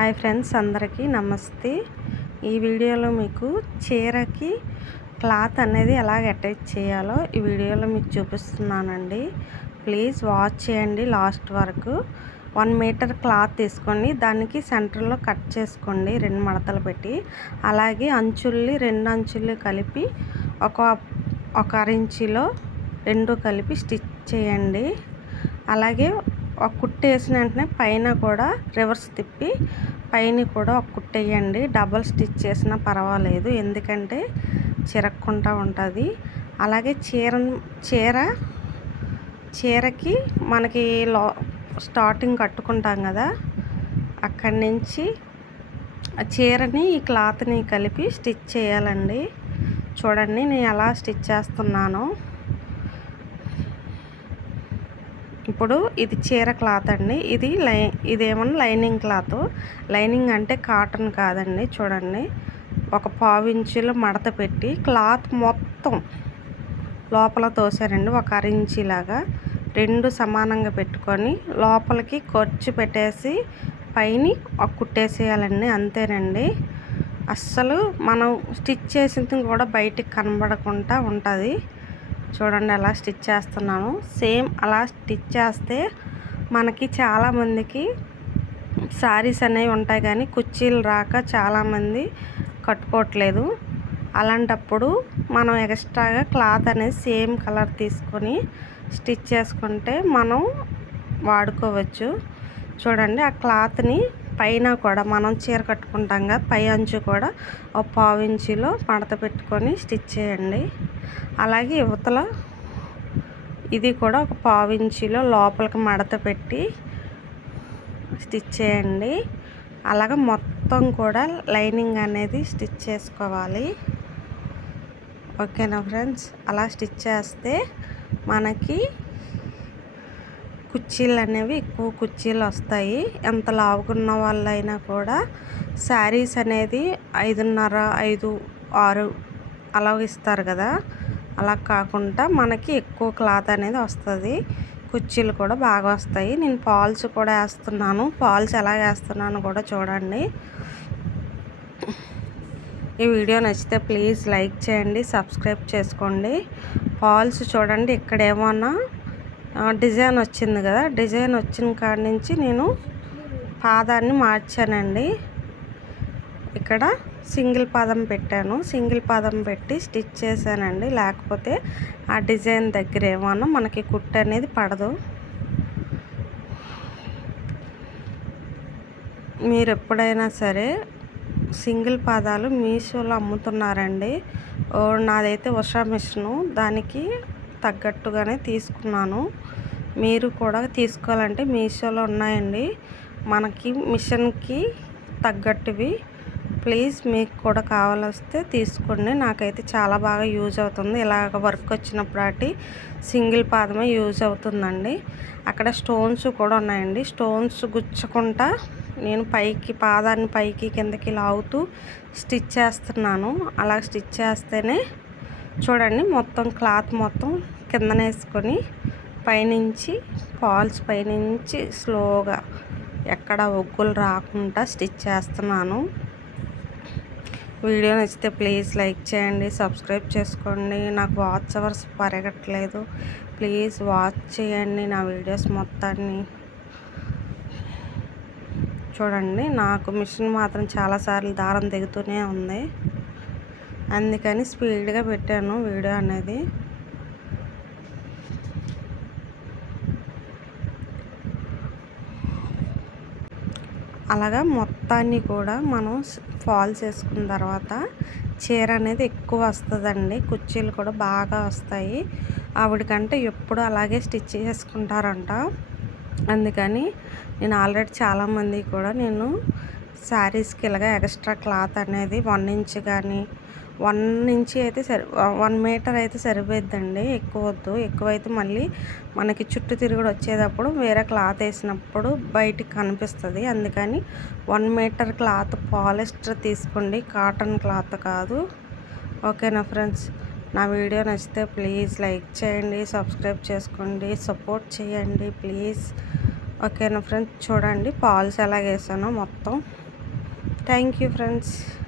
Hi friends అందరికీ నమస్తే. ఈ వీడియోలో మీకు చీరకి క్లాత్ అనేది ఎలాగ అటాచ్ చేయాలో ఈ వీడియోలో మీకు చూపిస్తున్నానండి. ప్లీజ్ వాచ్ చేయండి లాస్ట్ వరకు. వన్ మీటర్ క్లాత్ తీసుకొని దానికి సెంటర్లో కట్ చేసుకోండి రెండు మడతలు పెట్టి. అలాగే అంచుల్ని రెండు అంచుల్ని కలిపి ఒక ఒక అరించిలో రెండు కలిపి స్టిచ్ చేయండి. అలాగే ఒక కుట్టు వేసిన వెంటనే పైన కూడా రివర్స్ తిప్పి పైన కూడా ఒక కుట్టు వేయండి. డబల్ స్టిచ్ చేసినా పర్వాలేదు. ఎందుకంటే చిరక్కుండా ఉంటుంది. అలాగే చీర చీర చీరకి మనకి లో స్టార్టింగ్ కట్టుకుంటాం కదా అక్కడి నుంచి ఆ చీరని ఈ క్లాత్ని కలిపి స్టిచ్ చేయాలండి. చూడండి నేను ఎలా స్టిచ్ చేస్తున్నానో. ఇప్పుడు ఇది చీర క్లాత్ అండి. ఇది లై ఇదేమన్నా లైనింగ్ క్లాత్. లైనింగ్ అంటే కాటన్ కాదండి చూడండి. ఒక పావించులు మడత పెట్టి క్లాత్ మొత్తం లోపల తోసారండి ఒక అరించిలాగా రెండు సమానంగా పెట్టుకొని లోపలికి ఖర్చు పెట్టేసి పైన ఒక కుట్టేసేయాలండి అంతేనండి. అస్సలు మనం స్టిచ్ చేసింది కూడా బయటికి కనబడకుండా ఉంటుంది. చూడండి అలా స్టిచ్ చేస్తున్నాను. సేమ్ అలా స్టిచ్ చేస్తే మనకి చాలామందికి శారీస్ అనేవి ఉంటాయి కానీ కుర్చీలు రాక చాలామంది కట్టుకోవట్లేదు. అలాంటప్పుడు మనం ఎక్స్ట్రాగా క్లాత్ అనేది సేమ్ కలర్ తీసుకొని స్టిచ్ చేసుకుంటే మనం వాడుకోవచ్చు. చూడండి ఆ క్లాత్ని పైన కూడా మనం చీర కట్టుకుంటాం కదా పై అంచు కూడా ఒక పావు ఇంచులో మడత పెట్టుకొని స్టిచ్ చేయండి. అలాగే యువతల ఇది కూడా ఒక పావు లోపలికి మడత పెట్టి స్టిచ్ చేయండి. అలాగే మొత్తం కూడా లైనింగ్ అనేది స్టిచ్ చేసుకోవాలి. ఓకేనా ఫ్రెండ్స్? అలా స్టిచ్ చేస్తే మనకి కుర్చీలు అనేవి ఎక్కువ కుర్చీలు వస్తాయి. ఎంత లావుకున్న వాళ్ళైనా కూడా శారీస్ అనేది ఐదున్నర ఐదు ఆరు అలా ఇస్తారు కదా. అలా కాకుండా మనకి ఎక్కువ క్లాత్ అనేది వస్తుంది. కుర్చీలు కూడా బాగా వస్తాయి. నేను పాల్స్ కూడా వేస్తున్నాను. పాల్స్ ఎలా వేస్తున్నాను కూడా చూడండి. ఈ వీడియో నచ్చితే ప్లీజ్ లైక్ చేయండి సబ్స్క్రైబ్ చేసుకోండి. పాల్స్ చూడండి ఇక్కడ ఏమన్నా డిజైన్ వచ్చింది కదా. డిజైన్ వచ్చిన కాడి నుంచి నేను పాదాన్ని మార్చానండి. ఇక్కడ సింగిల్ పాదం పెట్టాను. సింగిల్ పాదం పెట్టి స్టిచ్ చేశానండి. లేకపోతే ఆ డిజైన్ దగ్గర ఏమన్నా మనకి కుట్టు అనేది పడదు. మీరు ఎప్పుడైనా సరే సింగిల్ పాదాలు మీషోలో అమ్ముతున్నారండి. నాదైతే ఉషా మిషను. దానికి తగ్గట్టుగానే తీసుకున్నాను. మీరు కూడా తీసుకోవాలంటే మీషోలో ఉన్నాయండి. మనకి మిషన్కి తగ్గట్టువి ప్లీజ్ మీకు కూడా కావాలొస్తే తీసుకోండి. నాకైతే చాలా బాగా యూజ్ అవుతుంది. ఇలాగ వర్క్ వచ్చినప్పుడు అటు సింగిల్ పాదమే యూజ్ అవుతుందండి. అక్కడ స్టోన్స్ కూడా ఉన్నాయండి. స్టోన్స్ గుచ్చకుండా నేను పైకి పాదాన్ని పైకి కిందకి లాగుతూ స్టిచ్ చేస్తున్నాను. అలా స్టిచ్ చేస్తేనే చూడండి మొత్తం క్లాత్ మొత్తం కిందనేసుకొని పైనుంచి ఫాల్స్ పైనుంచి స్లోగా ఎక్కడ ఒగ్గులు రాకుండా స్టిచ్ చేస్తున్నాను. వీడియో నచ్చితే ప్లీజ్ లైక్ చేయండి సబ్స్క్రైబ్ చేసుకోండి. నాకు వాచ్ అవర్స్ పెరగట్లేదు. ప్లీజ్ వాచ్ చేయండి నా వీడియోస్ మొత్తాన్ని. చూడండి నాకు మిషన్ మాత్రం చాలాసార్లు దారం దిగుతూనే ఉంది. అందుకని స్పీడ్గా పెట్టాను వీడియో అనేది. అలాగా మొత్తాన్ని కూడా మనం ఫాల్స్ వేసుకున్న తర్వాత చీర అనేది ఎక్కువ వస్తుందండి. కుర్చీలు కూడా బాగా వస్తాయి. ఆవిడకంటే ఎప్పుడు అలాగే స్టిచ్ చేసుకుంటారంట. అందుకని నేను ఆల్రెడీ చాలామంది కూడా నేను శారీస్కి ఇలాగ ఎక్స్ట్రా క్లాత్ అనేది వన్ ఇంచ్ కానీ వన్ నుంచి అయితే సరి వన్ మీటర్ అయితే సరిపోద్దండి ఎక్కువ వద్దు. ఎక్కువైతే మళ్ళీ మనకి చుట్టూ తిరుగుడు వచ్చేటప్పుడు వేరే క్లాత్ వేసినప్పుడు బయటికి కనిపిస్తుంది. అందుకని వన్ మీటర్ క్లాత్ పాలిస్టర్ తీసుకోండి. కాటన్ క్లాత్ కాదు. ఓకేనా ఫ్రెండ్స్? నా వీడియో నచ్చితే ప్లీజ్ లైక్ చేయండి సబ్స్క్రైబ్ చేసుకోండి సపోర్ట్ చేయండి ప్లీజ్. ఓకేనా ఫ్రెండ్స్? చూడండి పాల్స్ ఎలా వేసానో మొత్తం. Thank you friends.